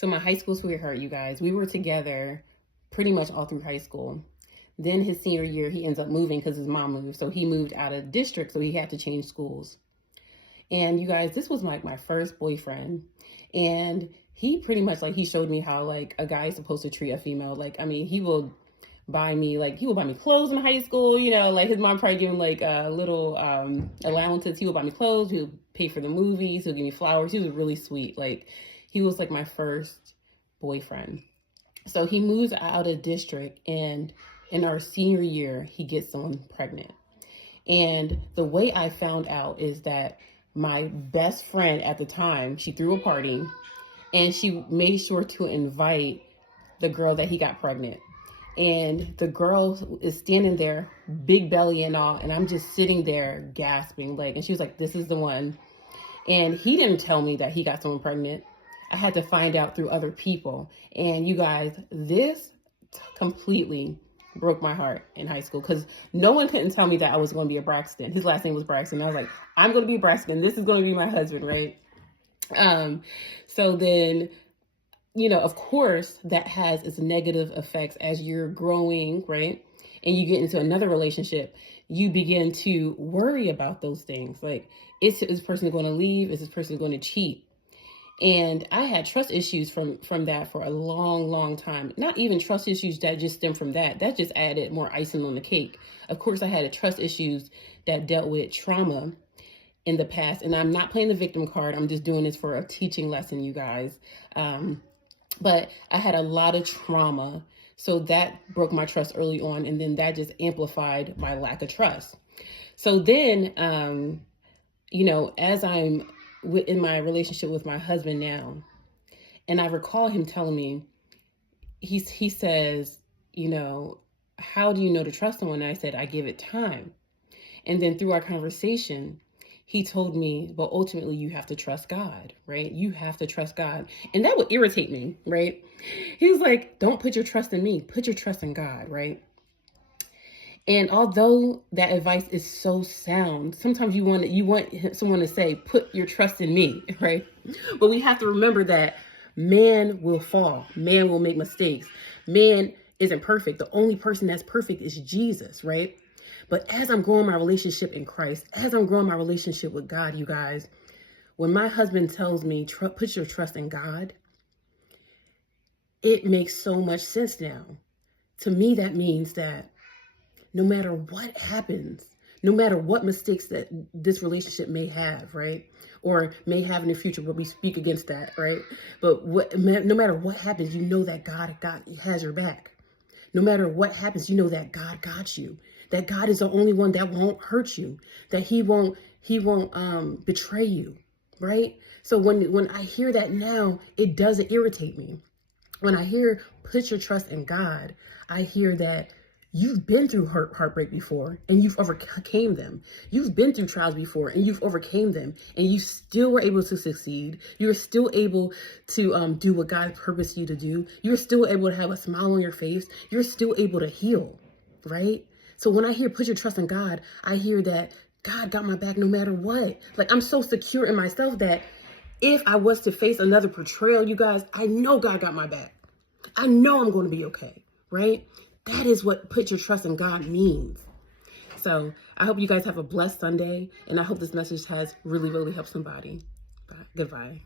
So my high school sweetheart, you guys, we were together pretty much all through high school. Then his senior year, he ends up moving because his mom moved. So he moved out of district, so he had to change schools. And you guys, this was my first boyfriend. And he pretty much, like, he showed me how, like, a guy is supposed to treat a female. Like, I mean, he will buy me clothes in high school. You know, like, his mom probably gave him, like, little allowances. He would buy me clothes. He would pay for the movies. He would give me flowers. He was really sweet. Like, he was, like, my first boyfriend. So he moves out of district, and in our senior year, he gets someone pregnant. And the way I found out is that my best friend at the time, she threw a party, and she made sure to invite the girl that he got pregnant. And the girl is standing there, big belly and all, and I'm just sitting there gasping, like, and she was like, "This is the one." And he didn't tell me that he got someone pregnant. I had to find out through other people. And you guys, this completely broke my heart in high school, because no one couldn't tell me that I was going to be a Braxton. His last name was Braxton. I was like, I'm going to be Braxton. This is going to be my husband, right? So then, you know, of course, that has its negative effects as you're growing, right? And you get into another relationship, you begin to worry about those things. Like, is this person going to leave? Is this person going to cheat? And I had trust issues from that for a long, long time. Not even trust issues that just stem from that. That just added more icing on the cake. Of course, I had trust issues that dealt with trauma in the past. And I'm not playing the victim card. I'm just doing this for a teaching lesson, you guys. But I had a lot of trauma. So that broke my trust early on. And then that just amplified my lack of trust. So then, you know, as I'm in my relationship with my husband now, and I recall him telling me, he says, you know, how do you know to trust someone? And I said, I give it time. And then through our conversation, he told me, well, ultimately you have to trust God, right? You have to trust God. And that would irritate me, right? He was like, don't put your trust in me, put your trust in God, right? And although that advice is so sound, sometimes you want someone to say, put your trust in me, right? But we have to remember that man will fall. Man will make mistakes. Man isn't perfect. The only person that's perfect is Jesus, right? But as I'm growing my relationship in Christ, as I'm growing my relationship with God, you guys, when my husband tells me, put your trust in God, it makes so much sense now. To me, that means that no matter what happens, no matter what mistakes that this relationship may have, right? Or may have in the future, but we speak against that, right? But no matter what happens, you know that God has your back. No matter what happens, you know that God got you. That God is the only one that won't hurt you. That he won't betray you, right? So when I hear that now, it doesn't irritate me. When I hear put your trust in God, I hear that you've been through heartbreak before and you've overcame them. You've been through trials before and you've overcame them, and you still were able to succeed. You're still able to do what God purposed you to do. You're still able to have a smile on your face. You're still able to heal, right? So when I hear put your trust in God, I hear that God got my back no matter what. Like, I'm so secure in myself that if I was to face another betrayal, you guys, I know God got my back. I know I'm going to be okay, right? That is what put your trust in God means. So I hope you guys have a blessed Sunday, and I hope this message has really, really helped somebody. Bye. Goodbye.